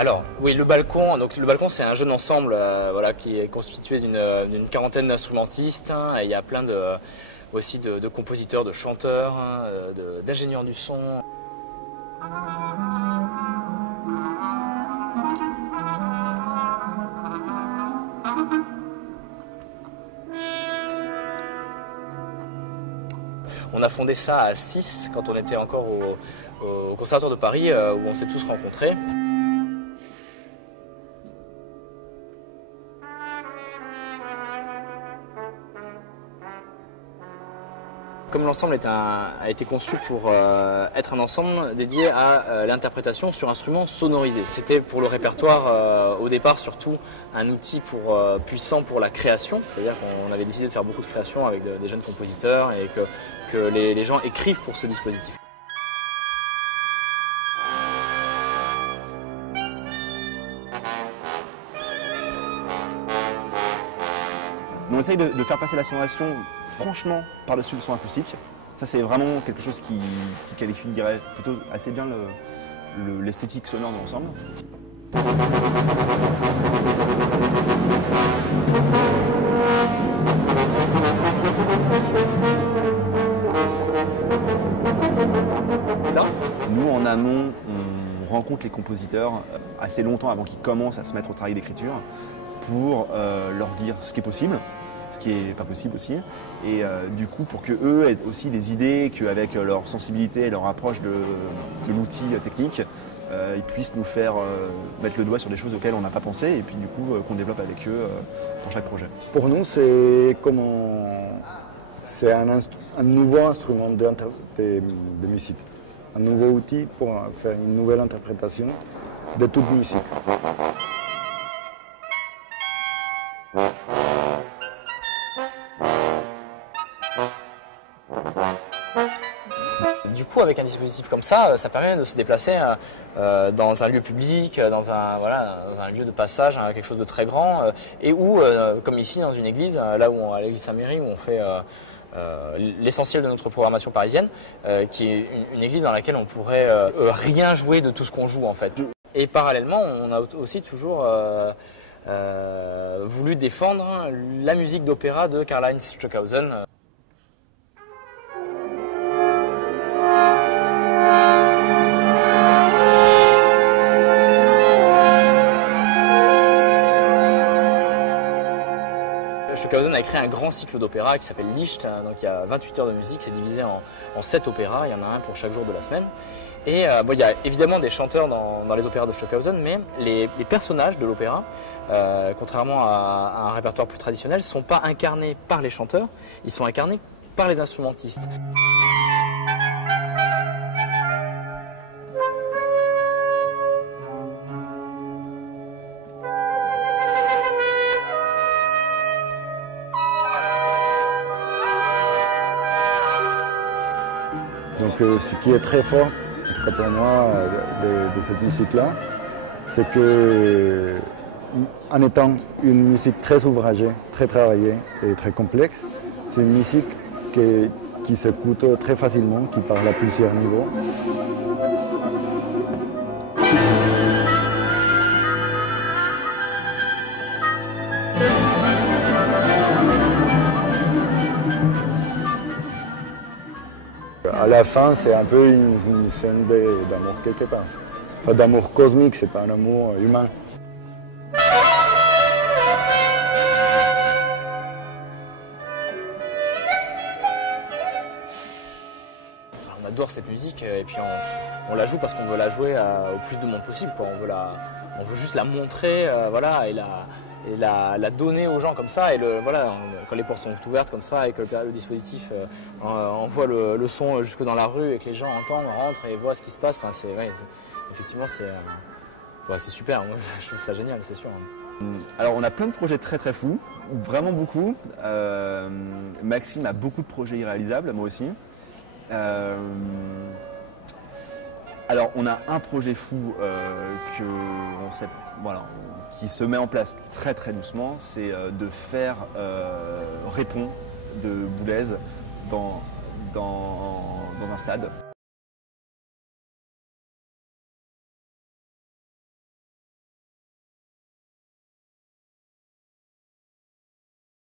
Alors, oui, le balcon, c'est un jeune ensemble voilà, qui est constitué d'une quarantaine d'instrumentistes. Hein, et il y a plein aussi de compositeurs, de chanteurs, hein, d'ingénieurs du son. On a fondé ça à 6 quand on était encore au Conservatoire de Paris où on s'est tous rencontrés. Comme l'ensemble a été conçu pour être un ensemble dédié à l'interprétation sur instruments sonorisés. C'était pour le répertoire au départ surtout un outil puissant pour la création, c'est-à-dire qu'on avait décidé de faire beaucoup de créations avec des jeunes compositeurs et que les gens écrivent pour ce dispositif. On essaye de faire passer la sonorisation franchement par-dessus le son acoustique. Ça c'est vraiment quelque chose qui qualifierait plutôt assez bien l'esthétique sonore de l'ensemble. Nous en amont, on rencontre les compositeurs assez longtemps avant qu'ils commencent à se mettre au travail d'écriture pour leur dire ce qui est possible, ce qui n'est pas possible aussi, et du coup pour qu'eux aient aussi des idées, qu'avec leur sensibilité et leur approche de l'outil technique, ils puissent nous faire mettre le doigt sur des choses auxquelles on n'a pas pensé et puis du coup qu'on développe avec eux pour chaque projet. Pour nous, c'est un nouveau instrument de musique, un nouveau outil pour faire une nouvelle interprétation de toute musique. Du coup, avec un dispositif comme ça permet de se déplacer dans un lieu public, dans un lieu de passage, quelque chose de très grand, et où, comme ici, dans une église, là où à l'église Saint-Méry, où on fait l'essentiel de notre programmation parisienne, qui est une église dans laquelle on pourrait rien jouer de tout ce qu'on joue en fait. Et parallèlement, on a aussi toujours voulu défendre la musique d'opéra de Karlheinz Stockhausen. Stockhausen a écrit un grand cycle d'opéra qui s'appelle Licht, donc il y a 28 heures de musique, c'est divisé en 7 opéras, il y en a un pour chaque jour de la semaine. Et il y a évidemment des chanteurs dans les opéras de Stockhausen, mais les personnages de l'opéra, contrairement à un répertoire plus traditionnel, ne sont pas incarnés par les chanteurs, ils sont incarnés par les instrumentistes. Donc ce qui est très fort, en tout cas pour moi, de cette musique-là, c'est que en étant une musique très ouvragée, très travaillée et très complexe, c'est une musique qui s'écoute très facilement, qui parle à plusieurs niveaux. À la fin, c'est un peu une scène d'amour quelque part. Enfin, d'amour cosmique, c'est pas un amour humain. On adore cette musique et puis on la joue parce qu'on veut la jouer au plus de monde possible, quoi. On veut juste la montrer, voilà, et la donner aux gens comme ça. Et voilà, quand les portes sont ouvertes comme ça et que le dispositif envoie le son jusque dans la rue et que les gens entendent, rentrent et voient ce qui se passe, enfin, effectivement c'est super. Moi, je trouve ça génial, c'est sûr. Alors on a plein de projets très très fous, vraiment beaucoup. Maxime a beaucoup de projets irréalisables, moi aussi. Alors on a un projet fou qui se met en place très très doucement, c'est de faire Répond de Boulez dans un stade.